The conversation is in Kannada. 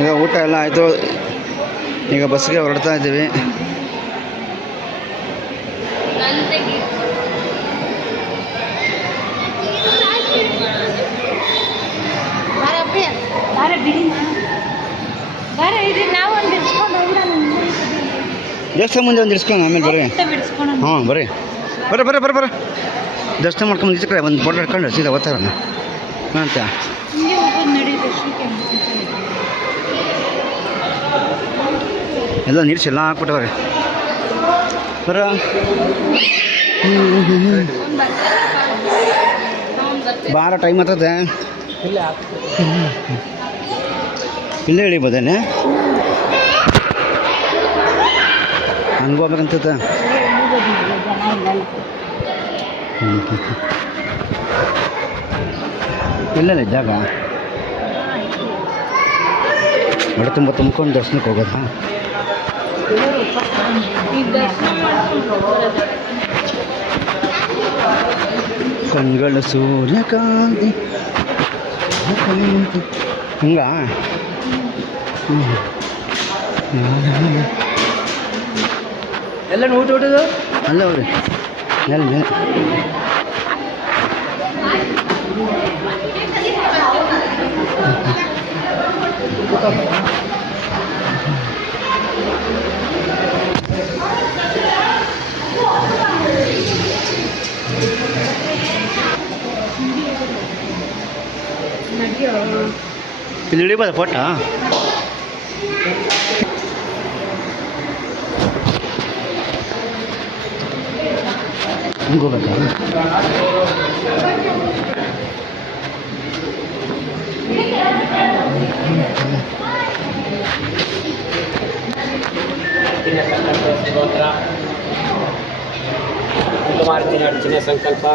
ಈಗ ಊಟ ಎಲ್ಲ ಆಯಿತು. ಈಗ ಬಸ್ಸಿಗೆ ಹೊರಡ್ತಾ ಇದ್ದೀವಿ. ದೇವಸ್ಥಾನ ಮುಂದೆ ಒಂದು ಇಡ್ಸ್ಕೊಂಡು ಆಮೇಲೆ ಬರ್ರಿ. ಹಾಂ ಬರ್ರಿ ಬರ್ರಿ ಬರ್ರಿ ಬರ್ರಿ ಬರ್ರಿ ದರ್ಶನ ಮಾಡ್ಕೊಂಡು ಈಚೆ ಕಡೆ ಒಂದು ಫೋಟೋ ಹಿಡ್ಕೊಂಡು ಸೀದಾ ಓದ್ತಾರಣ್ಣ ಅಂತ. ಎಲ್ಲ ನೀಡ್ಸ್ ಎಲ್ಲ ಹಾಕ್ಬಿಟ್ಟವ್ರಿ ಬರ. ಬಾರ ಟೈಮ್ ಆಗ್ತದೆ. ಇಲ್ಲೇ ಇಳಿಬೋದೇನೆ ಹಂಗೋಗ್ಬೇಕಂತ. ಇಲ್ಲೇ ಜಾಗ ಹೊಡೆ ತುಂಬ ತುಂಬ್ಕೊಂಡು ದರ್ಶನಕ್ಕೆ ಹೋಗೋದಾ? ಕಣ್ಗಳು ಸೂರ್ಯಕಾಂತಿ ಹಿಂಗ ಎಲ್ಲ ಊಟದು ಅಲ್ಲ ಅವ್ರಿ ಎಲ್ಲ ಇಲ್ಲಿ ಹಿಡಿಬೋದ ಫೋಟ? ಹಿಂಗೆ ಹೋಗ್ಬೇಕಾ? ಕುಮಾರತಿನ ಅರ್ಚನೆ ಸಂಕಲ್ಪ